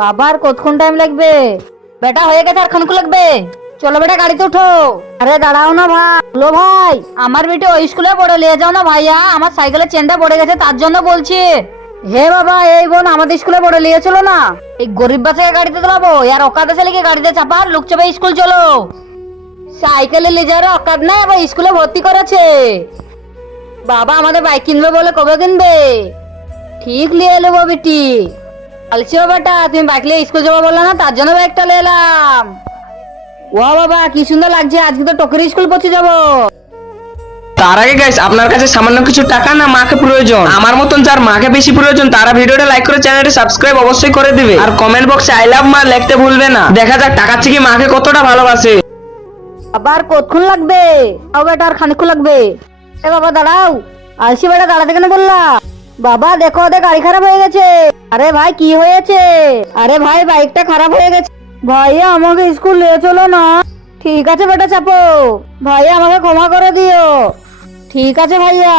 বাবা আর কতক্ষণ টাইম লাগবে? বেটা হয়ে গেছে, আর খানিক লাগবে। চলো বেটা গাড়িতে উঠো। আরে দাঁড়াও না ভাই। লো ভাই, আমার বেটে ওই স্কুলে পড়ে, নিয়ে যাও না ভাইয়া, আমার সাইকেলের চেনটা পড়ে গেছে, তার জন্য বলছি। হে বাবা, এই বোন আমাদের স্কুলে পড়ে, নিয়ে চলো না। এই গরিব বাচ্চাকে গাড়িতে তোলাবো? আর অকাদে ছেলেকে গাড়িতে চাপার লোক চাপে স্কুল চলো। সাইকেলে নিয়ে যাওয়ার অকাদ নাই, আবার স্কুলে ভর্তি করেছে। বাবা আমাদের বাইক কিনবে বলে কবে কিনবে? ঠিক নিয়ে এলো বেটি। আলছিও বেটা, তুমি বাইক নিয়ে স্কুল যাবো বললে না, তার জন্য বাইকটা নিয়ে এলাম। ও বাবা কি সুন্দর লাগছে, আজকে তো টকের স্কুল পৌঁছে যাবো। তার আগে গাইস, আপনার কাছে সামান্য কিছু টাকা না মাকে প্রয়োজন, আমার মতন যার মাকে বেশি প্রয়োজন, তারা ভিডিওটা লাইক করে চ্যানেলটা সাবস্ক্রাইব অবশ্যই করে দিবে, আর কমেন্ট বক্সে আই লাভ মা লিখতে ভুলবে না। দেখা যাক টাকার থেকে মাকে কতটা ভালোবাসে। আবার কতক্ষণ লাগবে? তাও বেটা আর খানিকক্ষণ লাগবে। এ বাবা দাঁড়াও। আলসি বেটা দাঁড়াতে কেন বললা? বাবা দেখো, ওদের গাড়ি খারাপ হয়ে গেছে। আরে ভাই কি হয়েছে? আরে ভাই বাইকটা খারাপ হয়ে গেছে। ভাইয়া আমাকে স্কুল নিয়ে চলো না। ঠিক আছে বেটা চাপো। ভাইয়া আমাকে ক্ষমা করে দিও। ঠিক আছে ভাইয়া।